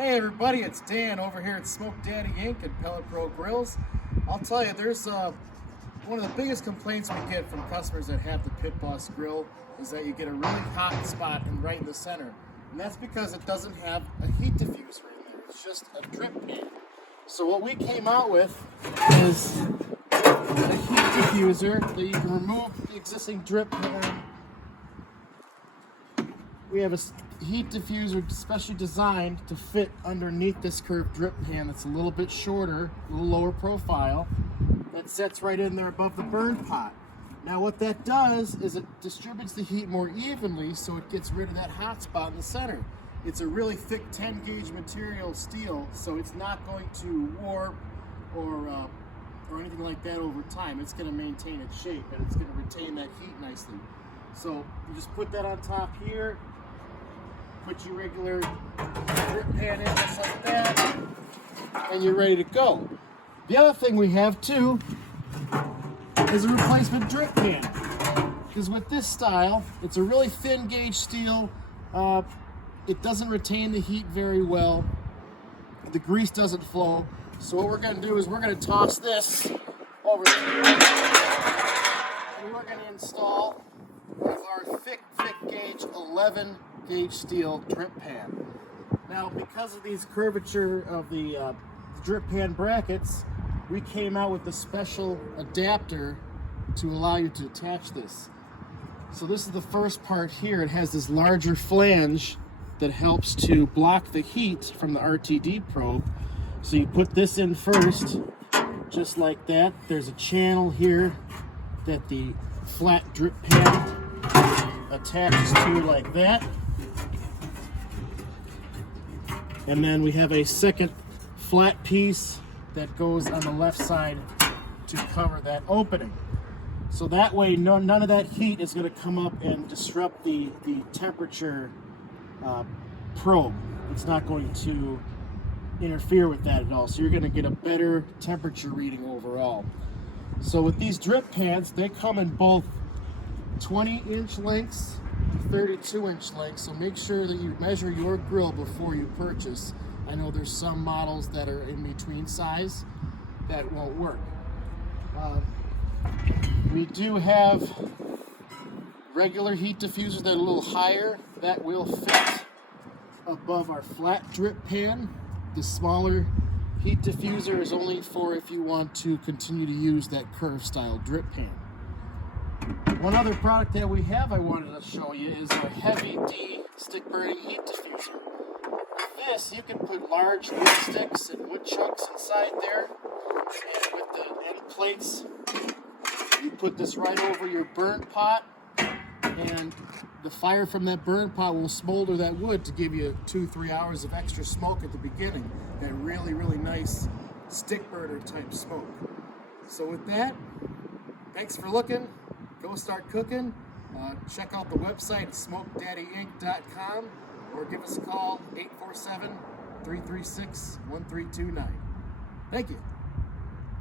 Hey everybody, it's Dan over here at Smoke Daddy Inc. and Pellet Pro Grills. I'll tell you, there's one of the biggest complaints we get from customers that have the Pit Boss grill is that you get a really hot spot right in the center. And that's because it doesn't have a heat diffuser in there. It's just a drip pan. So what we came out with is a heat diffuser that you can remove the existing drip pan. We have a heat diffuser specially designed to fit underneath this curved drip pan that's a little bit shorter, a little lower profile, that sets right in there above the burn pot. Now what that does is it distributes the heat more evenly, so it gets rid of that hot spot in the center. It's a really thick 10 gauge material steel, so it's not going to warp or anything like that over time. It's going to maintain its shape and it's going to retain that heat nicely. So you just put that on top here. Put your regular drip pan in just like that, and you're ready to go. The other thing we have too is a replacement drip pan. Because with this style, it's a really thin gauge steel. It doesn't retain the heat very well. The grease doesn't flow. So what we're going to do is we're going to toss this over there, and we're going to install one of our thick gauge 11 gauge steel drip pan. Now, because of these curvature of the drip pan brackets, we came out with a special adapter to allow you to attach this. So this is the first part here. It has this larger flange that helps to block the heat from the RTD probe. So you put this in first, just like that. There's a channel here that the flat drip pan attaches to like that. And then we have a second flat piece that goes on the left side to cover that opening. So that way none of that heat is going to come up and disrupt the temperature probe. It's not going to interfere with that at all. So you're going to get a better temperature reading overall. So with these drip pans, they come in both 20-inch lengths and 32-inch lengths, so make sure that you measure your grill before you purchase. I know there's some models that are in between size that won't work. We do have regular heat diffusers that are a little higher that will fit above our flat drip pan. The smaller heat diffuser is only for if you want to continue to use that curved style drip pan. One other product that we have I wanted to show you is our heavy D stick burning heat diffuser. With this, you can put large wood sticks and wood chunks inside there, and with the end plates, you put this right over your burn pot, and the fire from that burn pot will smolder that wood to give you 2-3 hours of extra smoke at the beginning. That really nice stick burner type smoke. So with that, thanks for looking. Go start cooking. Check out the website at smokedaddyinc.com or give us a call 847-336-1329. Thank you.